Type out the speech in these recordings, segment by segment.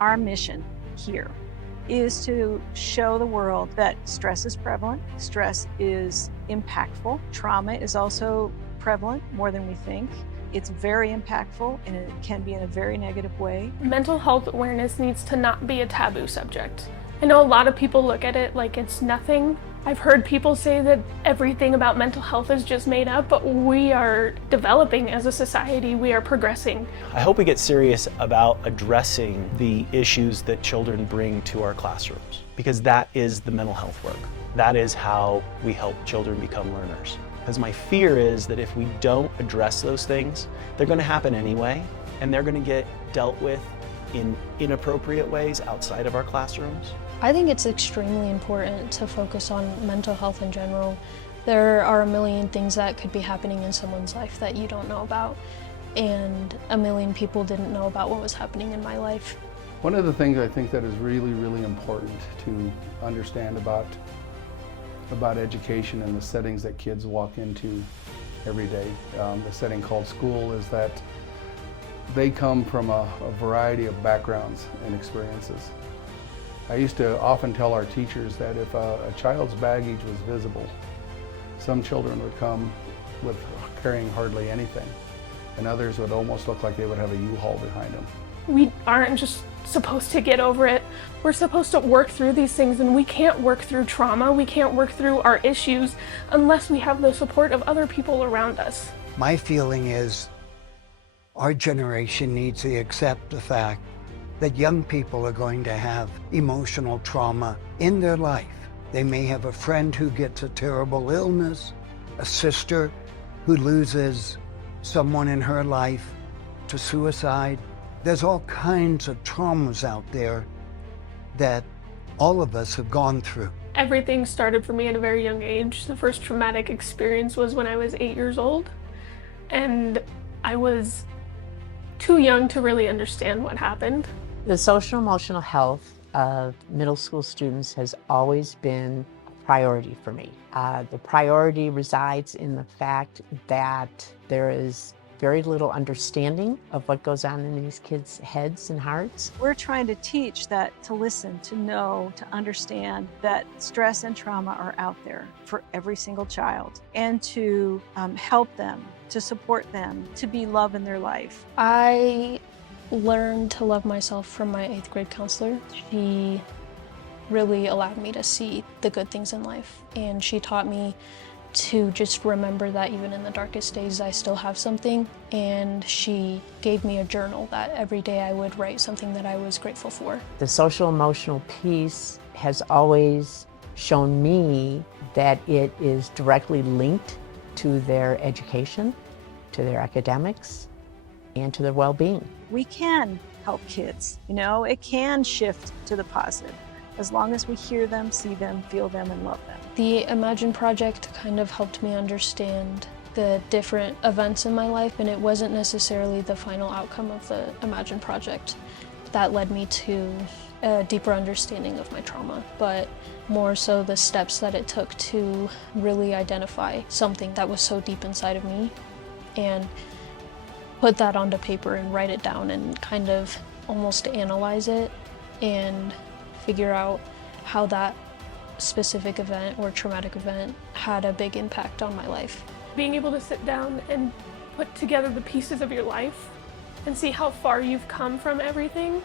Our mission here is to show the world that stress is prevalent, stress is impactful, trauma is also prevalent more than we think. It's very impactful and it can be in a very negative way. Mental health awareness needs to not be a taboo subject. I know a lot of people look at it like it's nothing. I've heard people say that everything about mental health is just made up, but we are developing as a society, we are progressing. I hope we get serious about addressing the issues that children bring to our classrooms, because that is the mental health work. That is how we help children become learners. Because my fear is that if we don't address those things, they're going to happen anyway, and they're going to get dealt with in inappropriate ways outside of our classrooms. I think it's extremely important to focus on mental health in general. There are a million things that could be happening in someone's life that you don't know about, and a million people didn't know about what was happening in my life. One of the things I think that is really, really important to understand about education and the settings that kids walk into every day, the setting called school, is that they come from a variety of backgrounds and experiences. I used to often tell our teachers that if a child's baggage was visible, some children would come with carrying hardly anything, and others would almost look like they would have a U-Haul behind them. We aren't just supposed to get over it. We're supposed to work through these things, and we can't work through trauma, we can't work through our issues unless we have the support of other people around us. My feeling is our generation needs to accept the fact that young people are going to have emotional trauma in their life. They may have a friend who gets a terrible illness, a sister who loses someone in her life to suicide. There's all kinds of traumas out there that all of us have gone through. Everything started for me at a very young age. The first traumatic experience was when I was 8 years old, and I was too young to really understand what happened. The social emotional health of middle school students has always been a priority for me. The priority resides in the fact that there is very little understanding of what goes on in these kids' heads and hearts. We're trying to teach that, to listen, to know, to understand that stress and trauma are out there for every single child, and to help them, to support them, to be love in their life. I learned to love myself from my 8th grade counselor. She really allowed me to see the good things in life, and she taught me to just remember that even in the darkest days I still have something, and she gave me a journal that every day I would write something that I was grateful for. The social emotional piece has always shown me that it is directly linked to their education, to their academics, and to their well-being. We can help kids, it can shift to the positive as long as we hear them, see them, feel them, and love them. The Imagine Project kind of helped me understand the different events in my life, and it wasn't necessarily the final outcome of the Imagine Project that led me to a deeper understanding of my trauma, but more so the steps that it took to really identify something that was so deep inside of me and put that onto paper and write it down and kind of almost analyze it and figure out how that specific event or traumatic event had a big impact on my life. Being able to sit down and put together the pieces of your life and see how far you've come from everything,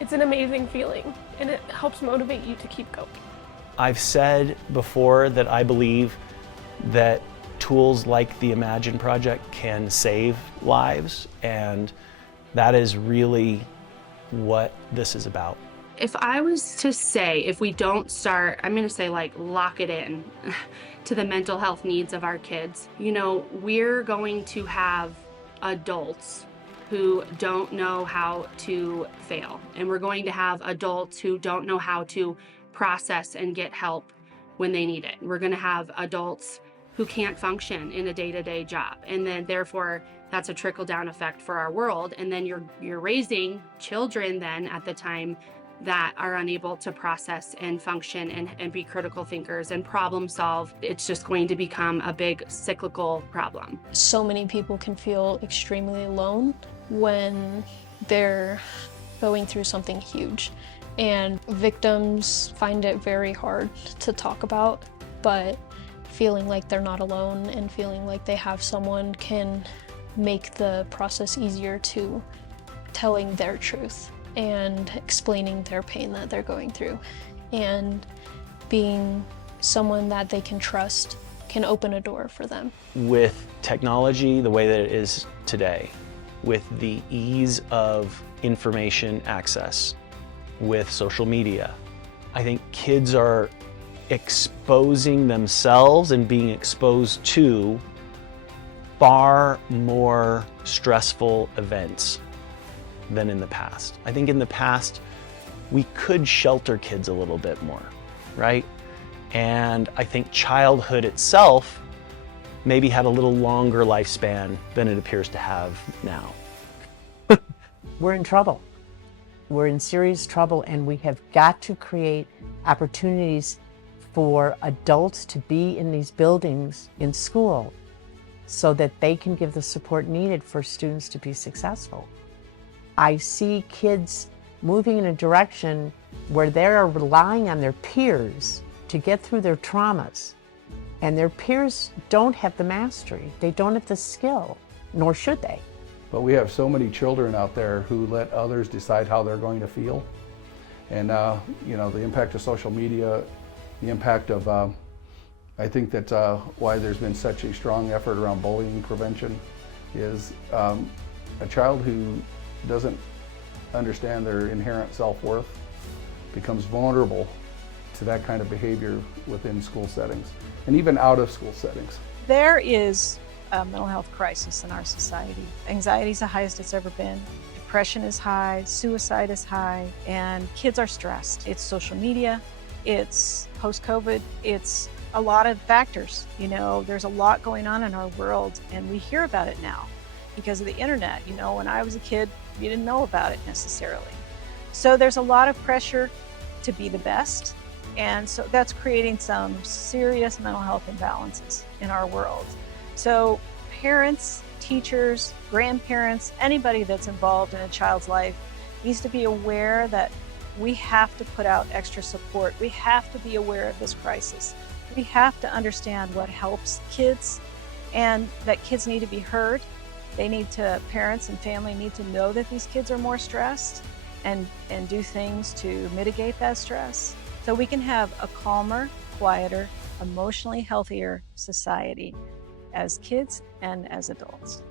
it's an amazing feeling, and it helps motivate you to keep going. I've said before that I believe that tools like the Imagine Project can save lives, and that is really what this is about. If I was to say, if we don't start, I'm going to say lock it in to the mental health needs of our kids, we're going to have adults who don't know how to fail. And we're going to have adults who don't know how to process and get help when they need it. We're going to have adults who can't function in a day-to-day job. And then therefore, that's a trickle-down effect for our world. And then you're raising children then at the time that are unable to process and function and be critical thinkers and problem solve. It's just going to become a big cyclical problem. So many people can feel extremely alone when they're going through something huge. And victims find it very hard to talk about, but feeling like they're not alone and feeling like they have someone can make the process easier to telling their truth and explaining their pain that they're going through. And being someone that they can trust can open a door for them. With technology the way that it is today, with the ease of information access, with social media, I think kids are exposing themselves and being exposed to far more stressful events than in the past. I think in the past, we could shelter kids a little bit more, right? And I think childhood itself maybe had a little longer lifespan than it appears to have now. We're in trouble. We're in serious trouble, and we have got to create opportunities for adults to be in these buildings in school so that they can give the support needed for students to be successful. I see kids moving in a direction where they're relying on their peers to get through their traumas, and their peers don't have the mastery. They don't have the skill, nor should they. But we have so many children out there who let others decide how they're going to feel. And you know, the impact of social media, the impact of, I think that why there's been such a strong effort around bullying prevention is a child who doesn't understand their inherent self-worth becomes vulnerable to that kind of behavior within school settings and even out of school settings. There is a mental health crisis in our society. Anxiety is the highest it's ever been. Depression is high, suicide is high, and kids are stressed. It's social media, it's post-COVID, it's a lot of factors. You know, there's a lot going on in our world, and we hear about it now because of the internet. You know, when I was a kid, you didn't know about it necessarily. So there's a lot of pressure to be the best, and so that's creating some serious mental health imbalances in our world. So parents, teachers, grandparents, anybody that's involved in a child's life needs to be aware that we have to put out extra support. We have to be aware of this crisis. We have to understand what helps kids, and that kids need to be heard. Parents and family need to know that these kids are more stressed and do things to mitigate that stress so we can have a calmer, quieter, emotionally healthier society as kids and as adults.